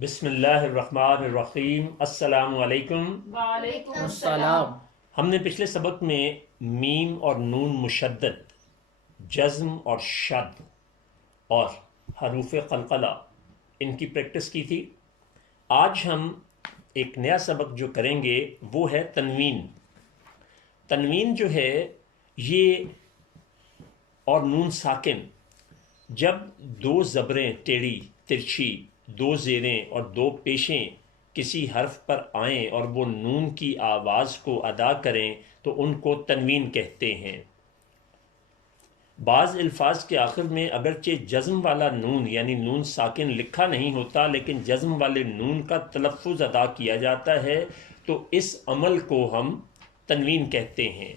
بسم اللہ الرحمن الرحیم، السلام علیکم۔ وعلیکم السلام۔ ہم نے پچھلے سبق میں میم اور نون مشدد، جزم اور شد اور حروف قلقلہ ان کی پریکٹس کی تھی۔ آج ہم ایک نیا سبق جو کریں گے وہ ہے تنوین۔ تنوین جو ہے یہ اور نون ساکن، جب دو زبریں ٹیڑھی ترچھی، دو زیریں اور دو پیشیں کسی حرف پر آئیں اور وہ نون کی آواز کو ادا کریں تو ان کو تنوین کہتے ہیں۔ بعض الفاظ کے آخر میں اگرچہ جزم والا نون یعنی نون ساکن لکھا نہیں ہوتا، لیکن جزم والے نون کا تلفظ ادا کیا جاتا ہے، تو اس عمل کو ہم تنوین کہتے ہیں۔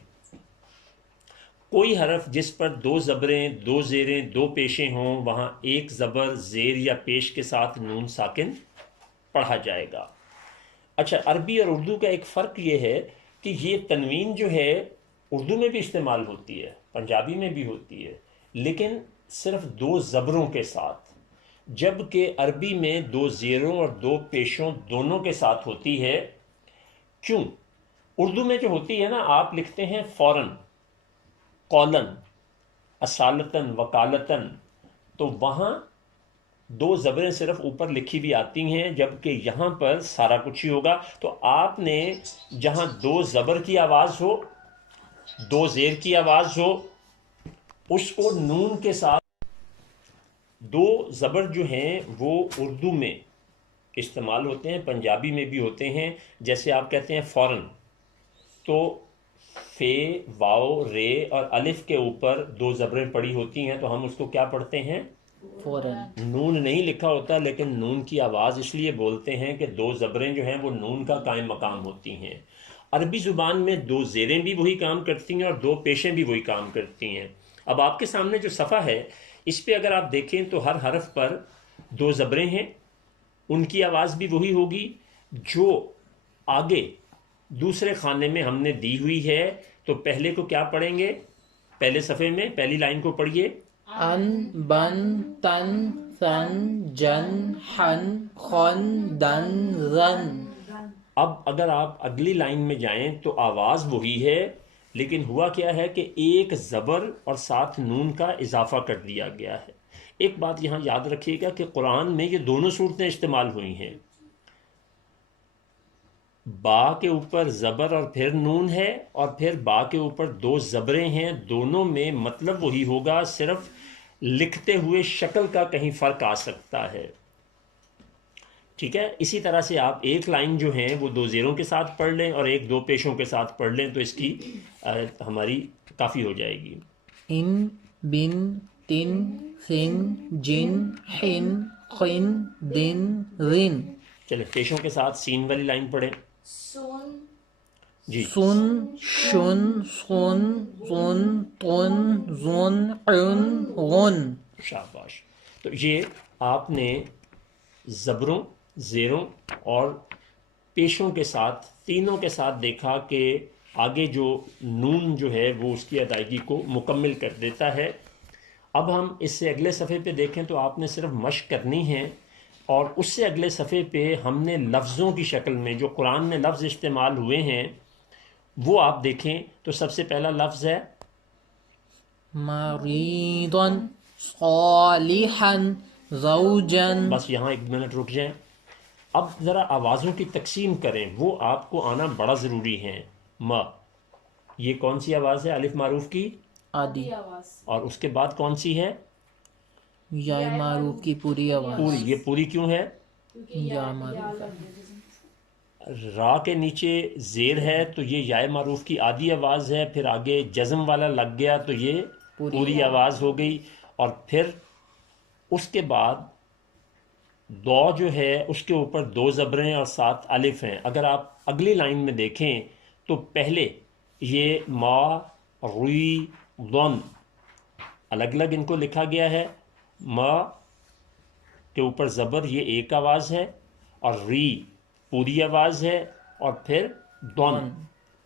کوئی حرف جس پر دو زبریں، دو زیریں، دو پیشیں ہوں، وہاں ایک زبر زیر یا پیش کے ساتھ نون ساکن پڑھا جائے گا۔ اچھا، عربی اور اردو کا ایک فرق یہ ہے کہ یہ تنوین جو ہے اردو میں بھی استعمال ہوتی ہے، پنجابی میں بھی ہوتی ہے، لیکن صرف دو زبروں کے ساتھ، جبکہ عربی میں دو زیروں اور دو پیشوں دونوں کے ساتھ ہوتی ہے۔ کیوں؟ اردو میں جو ہوتی ہے نا، آپ لکھتے ہیں فوراً، قولن، اصالتاً، وکالتاً، تو وہاں دو زبریں صرف اوپر لکھی بھی آتی ہیں، جبکہ یہاں پر سارا کچھ ہی ہوگا۔ تو آپ نے جہاں دو زبر کی آواز ہو، دو زیر کی آواز ہو، اس کو نون کے ساتھ، دو زبر جو ہیں وہ اردو میں استعمال ہوتے ہیں، پنجابی میں بھی ہوتے ہیں۔ جیسے آپ کہتے ہیں فوراً، تو فے، واو، رے اور الف کے اوپر دو زبریں پڑی ہوتی ہیں، تو ہم اس کو کیا پڑھتے ہیں؟ فوراً۔ نون نہیں لکھا ہوتا، لیکن نون کی آواز اس لیے بولتے ہیں کہ دو زبریں جو ہیں وہ نون کا قائم مقام ہوتی ہیں۔ عربی زبان میں دو زیریں بھی وہی کام کرتی ہیں اور دو پیشیں بھی وہی کام کرتی ہیں۔ اب آپ کے سامنے جو صفحہ ہے، اس پہ اگر آپ دیکھیں تو ہر حرف پر دو زبریں ہیں، ان کی آواز بھی وہی ہوگی جو آگے دوسرے خانے میں ہم نے دی ہوئی ہے۔ تو پہلے کو کیا پڑھیں گے؟ پہلے صفحے میں پہلی لائن کو پڑھیے۔ ان، بن، تن، ثن، جن، حن، خن، دن، رن۔ اب اگر آپ اگلی لائن میں جائیں تو آواز وہی ہے، لیکن ہوا کیا ہے کہ ایک زبر اور ساتھ نون کا اضافہ کر دیا گیا ہے۔ ایک بات یہاں یاد رکھیے گا کہ قرآن میں یہ دونوں صورتیں استعمال ہوئی ہیں، با کے اوپر زبر اور پھر نون ہے، اور پھر با کے اوپر دو زبریں ہیں، دونوں میں مطلب وہی ہوگا، صرف لکھتے ہوئے شکل کا کہیں فرق آ سکتا ہے۔ ٹھیک ہے، اسی طرح سے آپ ایک لائن جو ہیں وہ دو زیروں کے ساتھ پڑھ لیں اور ایک دو پیشوں کے ساتھ پڑھ لیں، تو اس کی ہماری کافی ہو جائے گی۔ ان، بن، تن، ثن، جن، حن، خن، دن، رن۔ چلیں پیشوں کے ساتھ سین والی لائن پڑھیں جی۔ سن، شن، سن، ظن، طن، ظن، عن، غن۔ شاباش۔ تو یہ آپ نے زبروں، زیروں اور پیشوں کے ساتھ، تینوں کے ساتھ دیکھا کہ آگے جو نون جو ہے وہ اس کی ادائیگی کو مکمل کر دیتا ہے۔ اب ہم اس سے اگلے صفحے پہ دیکھیں تو آپ نے صرف مشق کرنی ہے، اور اس سے اگلے صفحے پہ ہم نے لفظوں کی شکل میں جو قرآن میں لفظ استعمال ہوئے ہیں وہ آپ دیکھیں۔ تو سب سے پہلا لفظ ہے مریضا، صالحا، زوجا۔ بس یہاں ایک منٹ رک جائیں۔ اب ذرا آوازوں کی تقسیم کریں، وہ آپ کو آنا بڑا ضروری ہے۔ م، یہ کون سی آواز ہے؟ الف معروف کی۔ آدھی۔ اور اس کے بعد کون سی ہے؟ یا معروف کی پوری آواز۔ پوری۔ یہ پوری کیوں ہے؟ یا معروف ہے۔ را کے نیچے زیر ہے تو یہ یا معروف کی آدھی آواز ہے، پھر آگے جزم والا لگ گیا تو یہ پوری آواز ہو گئی، اور پھر اس کے بعد دو جو ہے اس کے اوپر دو زبریں اور ساتھ الف ہیں۔ اگر آپ اگلی لائن میں دیکھیں تو پہلے یہ ما، روی، ضن الگ الگ ان کو لکھا گیا ہے۔ ما کے اوپر زبر، یہ ایک آواز ہے، اور ری پوری آواز ہے، اور پھر ضن،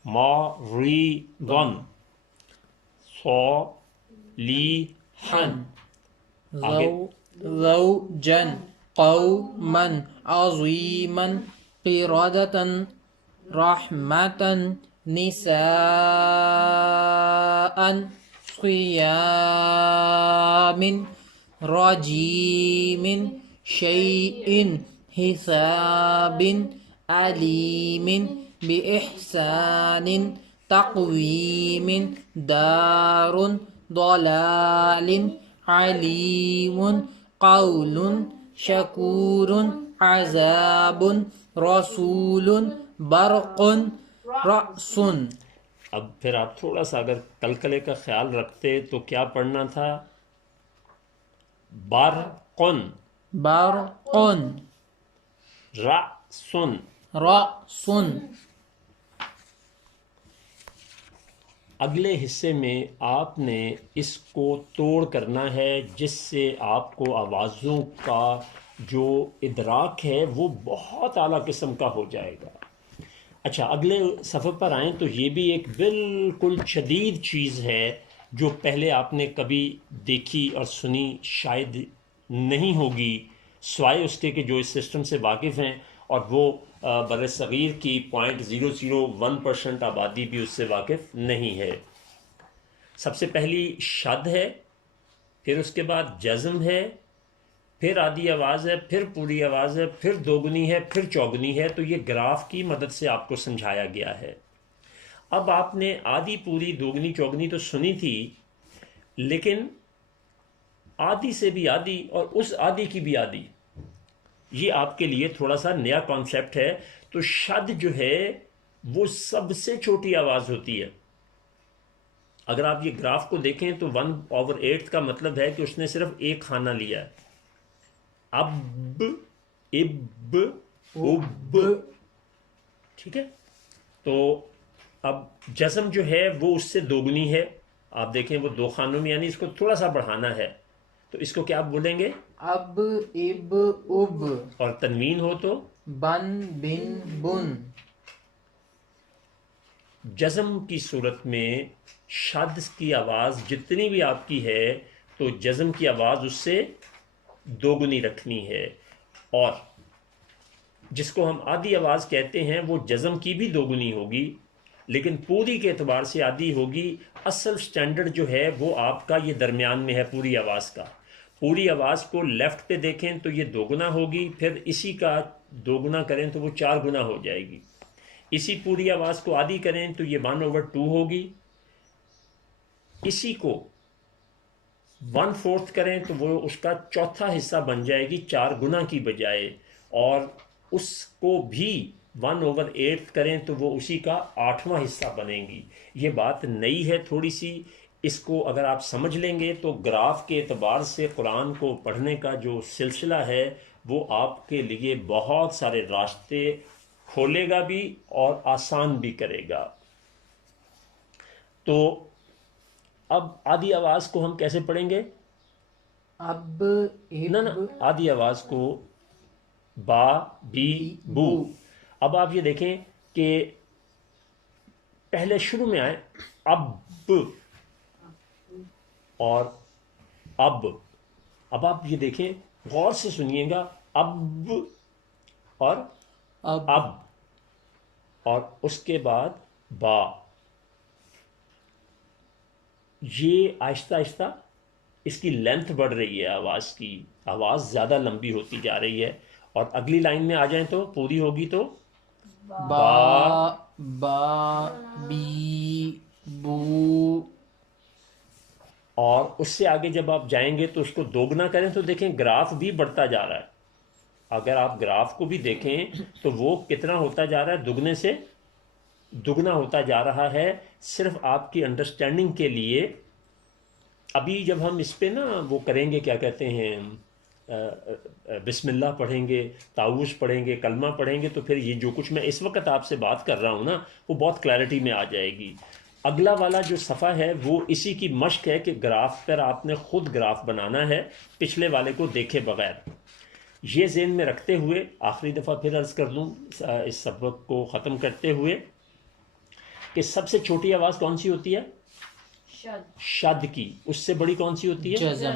ما ری ضن، سو لی ہن۔ آگے زوجن، قوما عظيما قردة رحمة نساء صيام رجيم شيء حساب عليم بإحسان تقويم دار ضلال عليم قول شكور عذاب رسول برق رأس. اب پھر آپ تھوڑا سا اگر کلکلے کا خیال رکھتے تو کیا پڑھنا تھا؟ برقن برق رأسن. رأس. اگلے حصے میں آپ نے اس کو توڑ کرنا ہے جس سے آپ کو آوازوں کا جو ادراک ہے وہ بہت اعلیٰ قسم کا ہو جائے گا. اچھا اگلے صفحے پر آئیں تو یہ بھی ایک بالکل شدید چیز ہے جو پہلے آپ نے کبھی دیکھی اور سنی شاید نہیں ہوگی سوائے اس کے کہ جو اس سسٹم سے واقف ہیں، اور وہ بر صغیر کی 0.001% آبادی بھی اس سے واقف نہیں ہے. سب سے پہلی شد ہے، پھر اس کے بعد جزم ہے، پھر آدھی آواز ہے، پھر پوری آواز ہے، پھر دوگنی ہے، پھر چوگنی ہے. تو یہ گراف کی مدد سے آپ کو سمجھایا گیا ہے. اب آپ نے آدھی پوری دوگنی چوگنی تو سنی تھی، لیکن آدھی سے بھی آدھی اور اس آدھی کی بھی آدھی، یہ آپ کے لیے تھوڑا سا نیا کانسیپٹ ہے. تو شد جو ہے وہ سب سے چھوٹی آواز ہوتی ہے. اگر آپ یہ گراف کو دیکھیں تو 1/8 کا مطلب ہے کہ اس نے صرف ایک خانہ لیا ہے. اب اب اب، ٹھیک ہے. تو اب جزم جو ہے وہ اس سے دوگنی ہے. آپ دیکھیں وہ 2 خانوں میں، یعنی اس کو تھوڑا سا بڑھانا ہے. تو اس کو کیا بولیں گے؟ اب اب اب. اور تنوین ہو تو بن بن بن. جزم کی صورت میں شد کی آواز جتنی بھی آپ کی ہے تو جزم کی آواز اس سے دوگنی رکھنی ہے. اور جس کو ہم آدھی آواز کہتے ہیں وہ جزم کی بھی دوگنی ہوگی، لیکن پوری کے اعتبار سے آدھی ہوگی. اصل سٹینڈرڈ جو ہے وہ آپ کا یہ درمیان میں ہے پوری آواز کا. پوری آواز کو لیفٹ پہ دیکھیں تو یہ 2 گنا ہوگی، پھر اسی کا 2 گنا کریں تو وہ 4 گنا ہو جائے گی. اسی پوری آواز کو آدھی کریں تو یہ 1/2 ہوگی. اسی کو 1/4 کریں تو وہ اس کا چوتھا حصہ بن جائے گی 4 گنا کی بجائے. اور اس کو بھی 1/8 کریں تو وہ اسی کا 8واں حصہ بنے گی. یہ بات نئی ہے تھوڑی سی. اس کو اگر آپ سمجھ لیں گے تو گراف کے اعتبار سے قرآن کو پڑھنے کا جو سلسلہ ہے وہ آپ کے لیے بہت سارے راستے کھولے گا بھی اور آسان بھی کرے گا. تو اب آدھی آواز کو ہم کیسے پڑھیں گے؟ اب نہ آدھی آواز کو با بی بو. اب آپ یہ دیکھیں کہ پہلے شروع میں آئے اب اور اب. اب آپ یہ دیکھیں غور سے سنیے گا، اب اور اب اور اس کے بعد با. یہ آہستہ آہستہ اس کی لینتھ بڑھ رہی ہے، آواز کی آواز زیادہ لمبی ہوتی جا رہی ہے. اور اگلی لائن میں آ جائیں تو پوری ہوگی تو با با بی بو. اور اس سے آگے جب آپ جائیں گے تو اس کو 2 گنا کریں تو دیکھیں گراف بھی بڑھتا جا رہا ہے. اگر آپ گراف کو بھی دیکھیں تو وہ کتنا ہوتا جا رہا ہے؟ دگنے سے دگنا ہوتا جا رہا ہے. صرف آپ کی انڈرسٹینڈنگ کے لیے ابھی جب ہم اس پہ نا وہ کریں گے، کیا کہتے ہیں، بسم اللہ پڑھیں گے، تعوذ پڑھیں گے، کلمہ پڑھیں گے، تو پھر یہ جو کچھ میں اس وقت آپ سے بات کر رہا ہوں نا وہ بہت کلیئرٹی میں آ جائے گی. اگلا والا جو صفحہ ہے وہ اسی کی مشق ہے کہ گراف پر آپ نے خود گراف بنانا ہے پچھلے والے کو دیکھے بغیر. یہ ذہن میں رکھتے ہوئے آخری دفعہ پھر عرض کر دوں اس سبق کو ختم کرتے ہوئے کہ سب سے چھوٹی آواز کون سی ہوتی ہے؟ شد کی. اس سے بڑی کون سی ہوتی ہے؟ جزم.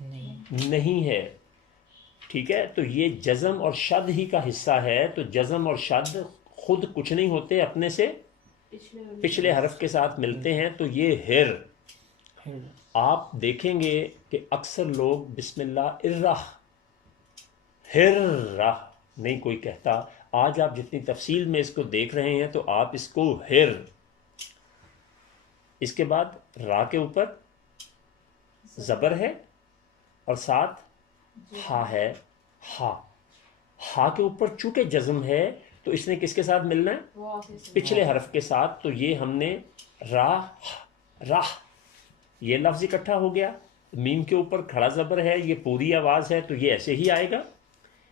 نہیں ہے. ٹھیک ہے, تو یہ جزم اور شد ہی کا حصہ ہے. تو جزم اور شد خود کچھ نہیں ہوتے, اپنے سے پچھلے حرف کے ساتھ ملتے ہیں. تو یہ ہر, آپ دیکھیں گے کہ اکثر لوگ بسم اللہ الرح ہر راہ نہیں کوئی کہتا. آج آپ جتنی تفصیل میں اس کو دیکھ رہے ہیں تو آپ اس کو ہر, اس کے بعد را کے اوپر زبر ہے اور ساتھ ہا ہے. ہا کے اوپر چونکہ جزم ہے تو اس نے کس کے ساتھ ملنا ہے؟ پچھلے حرف کے ساتھ. تو یہ ہم نے راہ یہ لفظ اکٹھا ہو گیا. میم کے اوپر کھڑا زبر ہے, یہ پوری آواز ہے, تو یہ ایسے ہی آئے گا.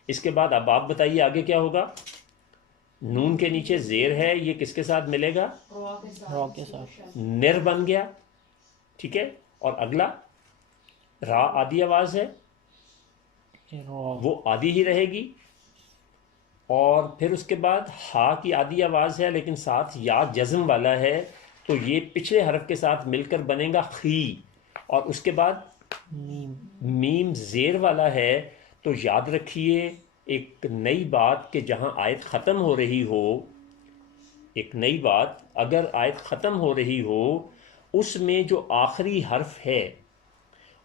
اس کے بعد اب آپ بتائیے آگے کیا ہوگا. نون کے نیچے زیر ہے, یہ کس کے ساتھ ملے گا؟ را کے ساتھ. نر بن گیا. ٹھیک ہے, اور اگلا را آدھی آواز ہے, وہ آدھی ہی رہے گی. اور پھر اس کے بعد ہا کی آدھی آواز ہے لیکن ساتھ یا جزم والا ہے, تو یہ پچھلے حرف کے ساتھ مل کر بنے گا خی. اور اس کے بعد میم زیر والا ہے. تو یاد رکھیے ایک نئی بات کہ جہاں آیت ختم ہو رہی ہو, ایک نئی بات اگر آیت ختم ہو رہی ہو, اس میں جو آخری حرف ہے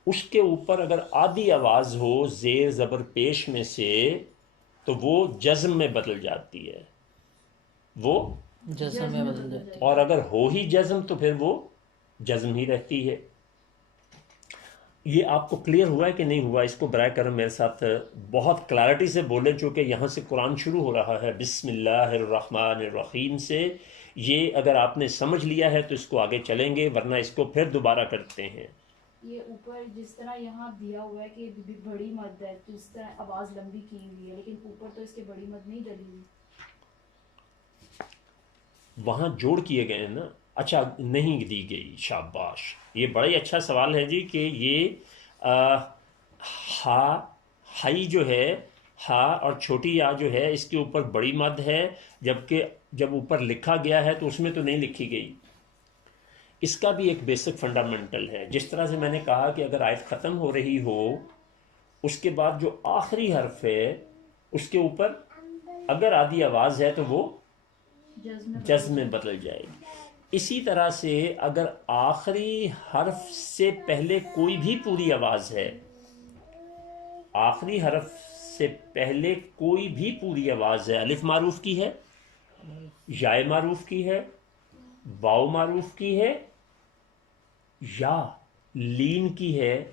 اس کے اوپر اگر آدھی آواز ہو زیر زبر پیش میں سے, تو وہ جزم میں بدل جاتی ہے, وہ جزم میں بدل جاتی ہے. اور اگر ہو ہی جزم تو پھر وہ جزم ہی رہتی ہے. یہ آپ کو کلیئر ہوا ہے کہ نہیں ہوا؟ اس کو برائے کرم میرے ساتھ بہت کلیئرٹی سے بولیں, چونکہ یہاں سے قرآن شروع ہو رہا ہے بسم اللہ الرحمن الرحیم سے. یہ اگر آپ نے سمجھ لیا ہے تو اس کو آگے چلیں گے, ورنہ اس کو پھر دوبارہ کرتے ہیں. یہ اوپر جس طرح یہاں دیا ہوا ہے کہ بڑی مد ہے, تو اس طرح آواز لمبی کی ہوئی ہے, لیکن اوپر تو اس کے بڑی مد نہیں ڈلی ہوئی. وہاں جوڑ کیے گئے ہیں نا. اچھا, نہیں دی گئی, شاباش, یہ بڑا ہی اچھا سوال ہے جی. کہ یہ ہائی جو ہے, ہا اور چھوٹی یا جو ہے اس کے اوپر بڑی مد ہے, جبکہ جب اوپر لکھا گیا ہے تو اس میں تو نہیں لکھی گئی. اس کا بھی ایک بیسک فنڈامنٹل ہے. جس طرح سے میں نے کہا کہ اگر آیت ختم ہو رہی ہو, اس کے بعد جو آخری حرف ہے اس کے اوپر اگر آدھی آواز ہے تو وہ جزم میں بدل جائے گی. اسی طرح سے اگر آخری حرف سے پہلے کوئی بھی پوری آواز ہے, آخری حرف سے پہلے کوئی بھی پوری آواز ہے, الف معروف کی ہے, یائے معروف کی ہے, واو معروف کی ہے, یا لین کی ہے,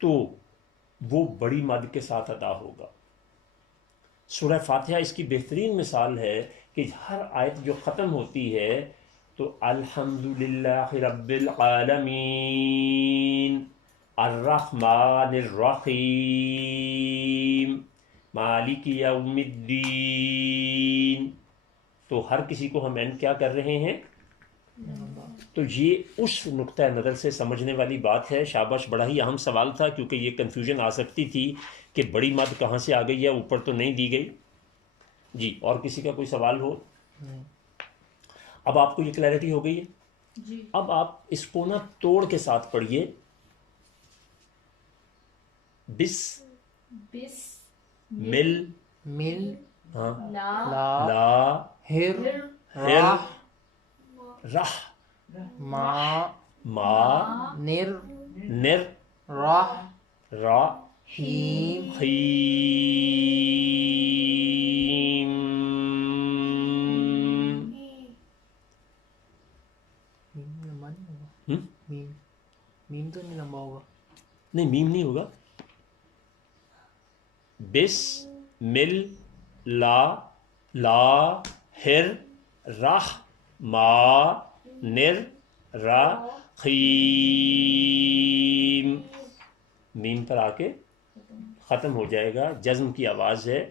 تو وہ بڑی مد کے ساتھ ادا ہوگا. سورہ فاتحہ اس کی بہترین مثال ہے کہ ہر آیت جو ختم ہوتی ہے تو الحمدللہ رب العالمین الرحمن الرحیم مالک یوم الدین, تو ہر کسی کو ہم اینڈ کیا کر رہے ہیں؟ تو یہ اس نقطہ نظر سے سمجھنے والی بات ہے. شاباش, بڑا ہی اہم سوال تھا, کیونکہ یہ کنفیوژن آ سکتی تھی کہ بڑی مد کہاں سے آ گئی ہے, اوپر تو نہیں دی گئی. جی, اور کسی کا کوئی سوال ہو؟ اب آپ کو یہ کلیئرٹی ہو گئی ہے. جی. اب آپ اس کو نا توڑ کے ساتھ پڑھیے. بس مل ہاں لا ہر ہر رح ما نر نر راہ را ہیم خیم. لمبا نہیں ہوگا. میم تو نہیں لمبا ہوگا. نہیں, میم نہیں ہوگا. بس مل لا ہر راہ ما نر را خیم. میم پر آ کے ختم ہو جائے گا, جزم کی آواز ہے.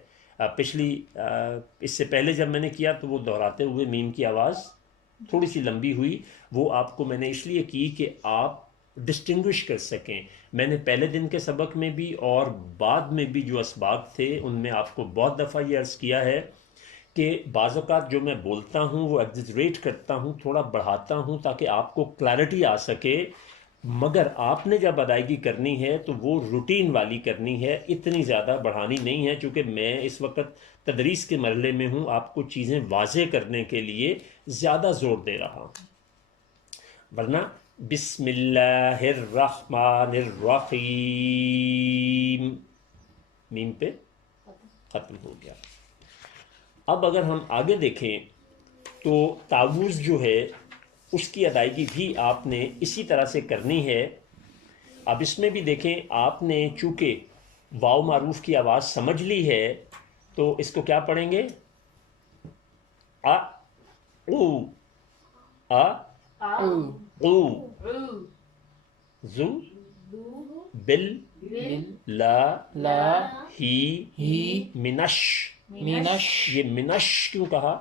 پچھلی اس سے پہلے جب میں نے کیا تو وہ دہراتے ہوئے میم کی آواز تھوڑی سی لمبی ہوئی. وہ آپ کو میں نے اس لیے کی کہ آپ ڈسٹنگوش کر سکیں. میں نے پہلے دن کے سبق میں بھی اور بعد میں بھی جو اسباق تھے ان میں آپ کو بہت دفعہ یہ عرض کیا ہے کہ بعض اوقات جو میں بولتا ہوں وہ ایگزیجریٹ کرتا ہوں, تھوڑا بڑھاتا ہوں تاکہ آپ کو کلیئرٹی آ سکے. مگر آپ نے جب ادائیگی کرنی ہے تو وہ روٹین والی کرنی ہے، اتنی زیادہ بڑھانی نہیں ہے، چونکہ میں اس وقت تدریس کے مرحلے میں ہوں، آپ کو چیزیں واضح کرنے کے لیے زیادہ زور دے رہا ہوں، ورنہ بسم اللہ الرحمن الرحیم میم پہ ختم ہو گیا۔ اب اگر ہم آگے دیکھیں تو تعوذ جو ہے اس کی ادائیگی بھی آپ نے اسی طرح سے کرنی ہے۔ اب اس میں بھی دیکھیں، آپ نے چونکہ واو معروف کی آواز سمجھ لی ہے تو اس کو کیا پڑھیں گے؟ آ او آ او او او زو دو بل بل لا لا ہی ہی منش۔ مینش یہ منش کیوں کہا؟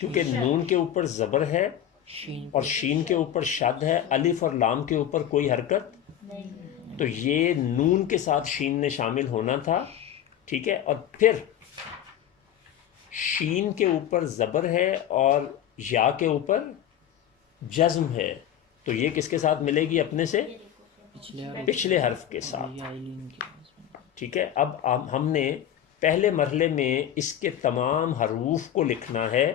کیونکہ نون کے اوپر زبر ہے شین اور شین کے اوپر شد ہے، الف اور لام کے اوپر کوئی حرکت، نہیں تو یہ نون کے ساتھ شین نے شامل ہونا تھا، ٹھیک ہے، اور پھر شین کے اوپر زبر ہے اور یا کے اوپر جزم ہے، تو یہ کس کے ساتھ ملے گی؟ اپنے سے پچھلے حرف کے ساتھ، ٹھیک ہے۔ اب ہم نے پہلے مرحلے میں اس کے تمام حروف کو لکھنا ہے،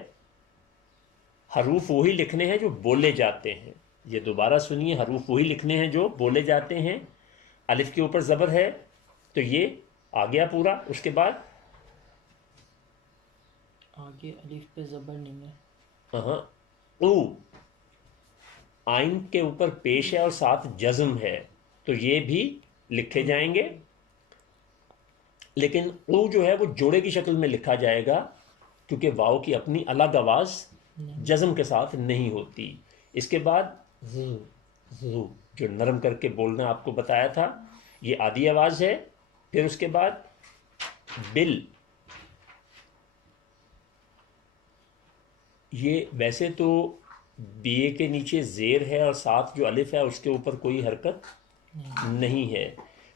حروف وہی لکھنے ہیں جو بولے جاتے ہیں، یہ دوبارہ سنیے، حروف وہی لکھنے ہیں جو بولے جاتے ہیں۔ الف کے اوپر زبر ہے تو یہ آ گیا پورا، اس کے بعد آگے الف پہ زبر نہیں ہے، او، آئین کے اوپر پیش ہے اور ساتھ جزم ہے، تو یہ بھی لکھے جائیں گے، لیکن او جو ہے وہ جوڑے کی شکل میں لکھا جائے گا کیونکہ واؤ کی اپنی الگ آواز جزم کے ساتھ نہیں ہوتی۔ اس کے بعد زو جو نرم کر کے بولنا آپ کو بتایا تھا، یہ آدھی آواز ہے، پھر اس کے بعد بل، یہ ویسے تو بی اے کے نیچے زیر ہے اور ساتھ جو الف ہے اس کے اوپر کوئی حرکت نہیں ہے،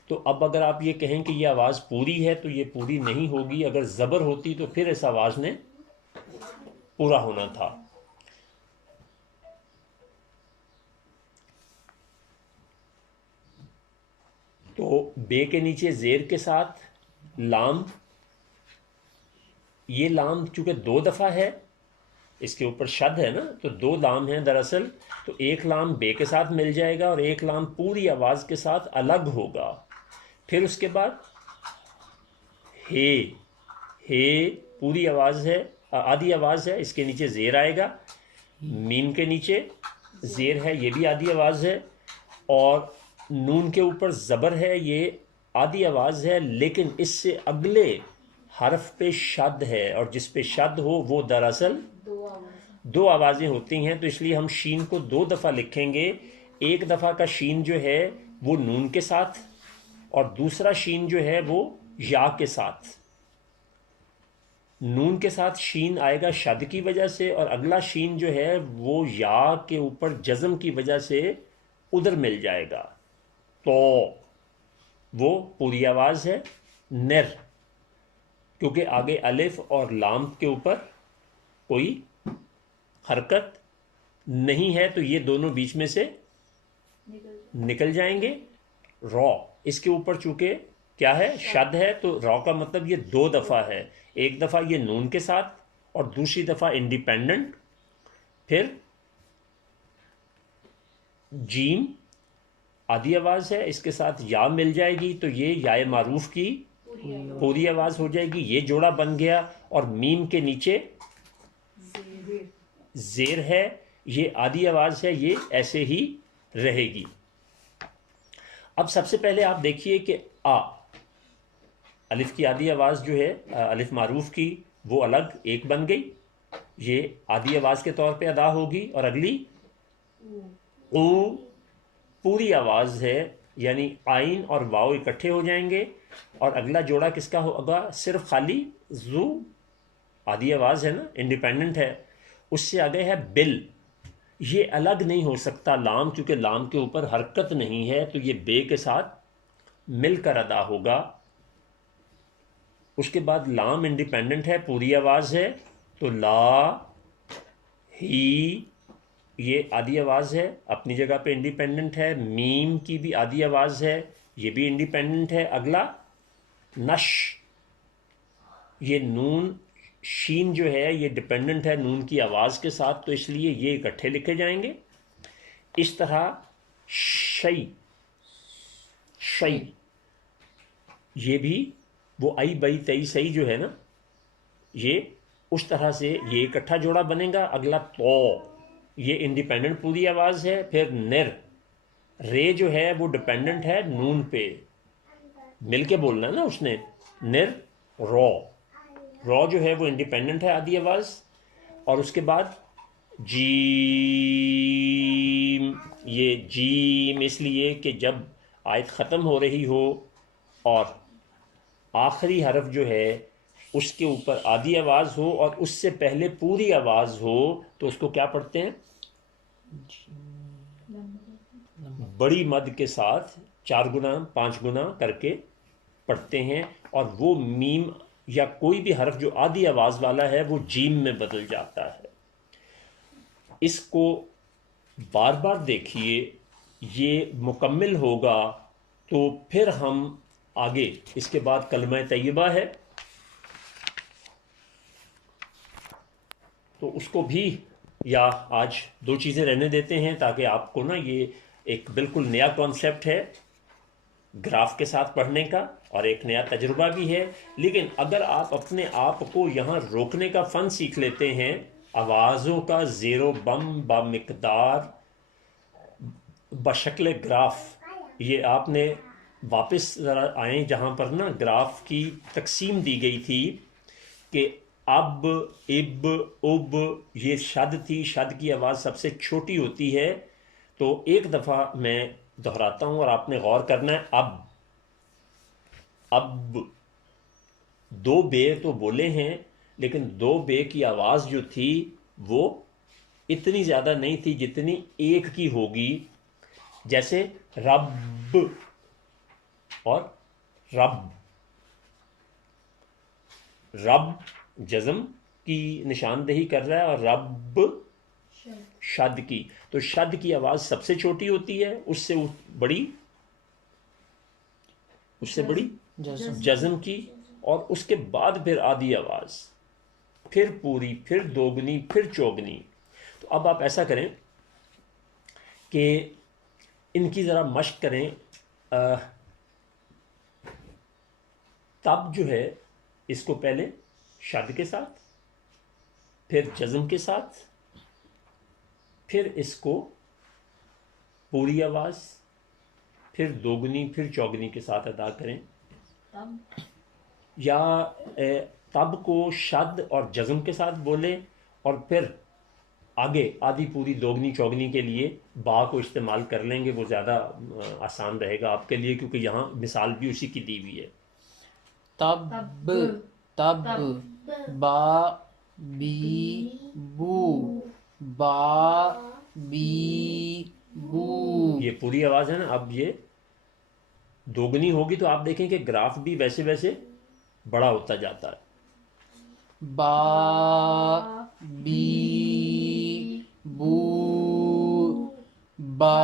تو اب اگر آپ یہ کہیں کہ یہ آواز پوری ہے تو یہ پوری نہیں ہوگی، اگر زبر ہوتی تو پھر اس آواز نے پورا ہونا تھا۔ تو بے کے نیچے زیر کے ساتھ لام، یہ لام چونکہ 2 دفعہ ہے، اس کے اوپر شد ہے نا، تو 2 لام ہیں دراصل، تو ایک لام بے کے ساتھ مل جائے گا اور ایک لام پوری آواز کے ساتھ الگ ہوگا۔ پھر اس کے بعد ہے پوری آواز ہے، آدھی آواز ہے، اس کے نیچے زیر آئے گا، میم کے نیچے زیر ہے، یہ بھی آدھی آواز ہے، اور نون کے اوپر زبر ہے، یہ آدھی آواز ہے، لیکن اس سے اگلے حرف پہ شد ہے، اور جس پہ شد ہو وہ دراصل دو آواز 2 آوازیں ہوتی ہیں، تو اس لیے ہم شین کو 2 دفعہ لکھیں گے، ایک دفعہ کا شین جو ہے وہ نون کے ساتھ اور دوسرا شین جو ہے وہ یا کے ساتھ۔ نون کے ساتھ شین آئے گا شد کی وجہ سے، اور اگلا شین جو ہے وہ یا کے اوپر جزم کی وجہ سے ادھر مل جائے گا، تو وہ پوری آواز ہے۔ نر، کیونکہ آگے الف اور لام کے اوپر کوئی حرکت نہیں ہے تو یہ دونوں بیچ میں سے نکل جائیں گے۔ رو، اس کے اوپر چونکہ کیا ہے؟ شد ہے، تو رو کا مطلب یہ 2 دفعہ ہے، ایک دفعہ یہ نون کے ساتھ اور دوسری دفعہ انڈیپینڈنٹ۔ پھر جیم آدھی آواز ہے، اس کے ساتھ یا مل جائے گی تو یہ یا معروف کی پوری آواز ہو جائے گی، یہ جوڑا بن گیا، اور میم کے نیچے زیر ہے، یہ آدھی آواز ہے، یہ ایسے ہی رہے گی۔ اب سب سے پہلے آپ دیکھیے کہ الف کی آدھی آواز جو ہے الف معروف کی وہ الگ ایک بن گئی، یہ آدھی آواز کے طور پہ ادا ہوگی، اور اگلی او پوری آواز ہے، یعنی آئین اور واؤ اکٹھے ہو جائیں گے، اور اگلا جوڑا کس کا ہوگا؟ صرف خالی زو، آدھی آواز ہے نا، انڈیپینڈنٹ ہے، اس سے آگے ہے بل، یہ الگ نہیں ہو سکتا لام، کیونکہ لام کے اوپر حرکت نہیں ہے، تو یہ بے کے ساتھ مل کر ادا ہوگا۔ اس کے بعد لام انڈیپینڈنٹ ہے، پوری آواز ہے، تو لا ہی یہ آدھی آواز ہے، اپنی جگہ پہ انڈیپینڈنٹ ہے. میم کی بھی آدھی آواز ہے، یہ بھی انڈیپینڈنٹ ہے. اگلا نش، یہ نون شین جو ہے یہ ڈیپینڈنٹ ہے نون کی آواز کے ساتھ، تو اس لیے یہ اکٹھے لکھے جائیں گے. اس طرح شئی، شئی یہ بھی وہ آئی بئی تئی سئی جو ہے نا، یہ اس طرح سے یہ اکٹھا جوڑا بنے گا. اگلا تو، یہ انڈیپینڈنٹ پوری آواز ہے. پھر نر، رے جو ہے وہ ڈیپینڈنٹ ہے نون پہ، مل کے بولنا ہے نا اس نے. نر رو، رو جو ہے وہ انڈیپینڈنٹ ہے آدھی آواز. اور اس کے بعد جیم، یہ جیم اس لیے کہ جب آیت ختم ہو رہی ہو اور آخری حرف جو ہے اس کے اوپر آدھی آواز ہو اور اس سے پہلے پوری آواز ہو تو اس کو کیا پڑھتے ہیں؟ بڑی مد کے ساتھ 4 گنا 5 گنا کر کے پڑھتے ہیں، اور وہ میم یا کوئی بھی حرف جو آدھی آواز والا ہے وہ جیم میں بدل جاتا ہے. اس کو بار بار دیکھیے، یہ مکمل ہوگا تو پھر ہم آگے، اس کے بعد کلمہ طیبہ ہے تو اس کو بھی، یا آج 2 چیزیں رہنے دیتے ہیں تاکہ آپ کو نا یہ ایک بالکل نیا کانسیپٹ ہے گراف کے ساتھ پڑھنے کا، اور ایک نیا تجربہ بھی ہے. لیکن اگر آپ اپنے آپ کو یہاں روکنے کا فن سیکھ لیتے ہیں، آوازوں کا زیر و بم بمقدار بشکل گراف، یہ آپ نے واپس ذرا آئیں جہاں پر نا گراف کی تقسیم دی گئی تھی کہ اب، اب، اب، یہ شد تھی، شد کی آواز سب سے چھوٹی ہوتی ہے. تو ایک دفعہ میں دہراتا ہوں اور آپ نے غور کرنا ہے. اب، اب 2 بے تو بولے ہیں، لیکن 2 بے کی آواز جو تھی وہ اتنی زیادہ نہیں تھی جتنی ایک کی ہوگی. جیسے رب اور رب، رب جزم کی نشاندہی کر رہا ہے اور رب شد کی. تو شد کی آواز سب سے چھوٹی ہوتی ہے، اس سے بڑی، اس سے بڑی جزم کی، اور اس کے بعد پھر آدھی آواز، پھر پوری، پھر دوگنی، پھر چوگنی. تو اب آپ ایسا کریں کہ ان کی ذرا مشق کریں. تب جو ہے اس کو پہلے شد کے ساتھ، پھر جزم کے ساتھ، پھر اس کو پوری آواز، پھر دوگنی، پھر چوگنی کے ساتھ ادا کریں. یا تب کو شد اور جزم کے ساتھ بولیں، اور پھر آگے آدھی پوری دوگنی چوگنی کے لیے با کو استعمال کر لیں گے، وہ زیادہ آسان رہے گا آپ کے لیے، کیونکہ یہاں مثال بھی اسی کی دی ہوئی ہے. تب، تب، با، بی، بو، با، بی، بو. یہ پوری آواز ہے نا. اب یہ دوگنی ہوگی تو آپ دیکھیں کہ گراف بھی ویسے ویسے بڑا ہوتا جاتا ہے. با، بی، بو، با،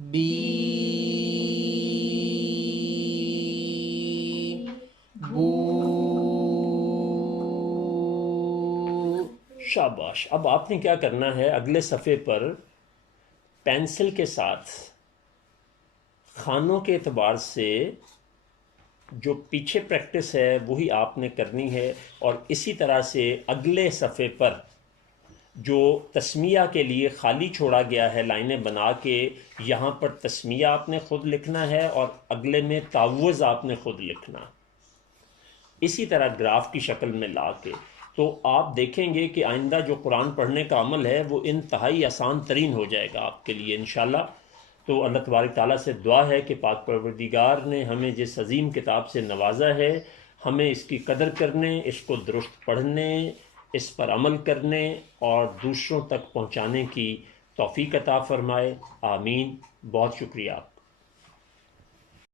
بی، بو. شاباش. اب آپ نے کیا کرنا ہے، اگلے صفحے پر پینسل کے ساتھ خانوں کے اعتبار سے جو پیچھے پریکٹس ہے وہی آپ نے کرنی ہے، اور اسی طرح سے اگلے صفحے پر جو تسمیہ کے لیے خالی چھوڑا گیا ہے لائنیں بنا کے، یہاں پر تسمیہ آپ نے خود لکھنا ہے اور اگلے میں تعوض آپ نے خود لکھنا، اسی طرح گراف کی شکل میں لا کے. تو آپ دیکھیں گے کہ آئندہ جو قرآن پڑھنے کا عمل ہے وہ انتہائی آسان ترین ہو جائے گا آپ کے لیے انشاءاللہ. تو اللہ تبارک تعالیٰ سے دعا ہے کہ پاک پروردگار نے ہمیں جس عظیم کتاب سے نوازا ہے، ہمیں اس کی قدر کرنے، اس کو درست پڑھنے، اس پر عمل کرنے اور دوسروں تک پہنچانے کی توفیق عطا فرمائے. آمین. بہت شکریہ آپ کا.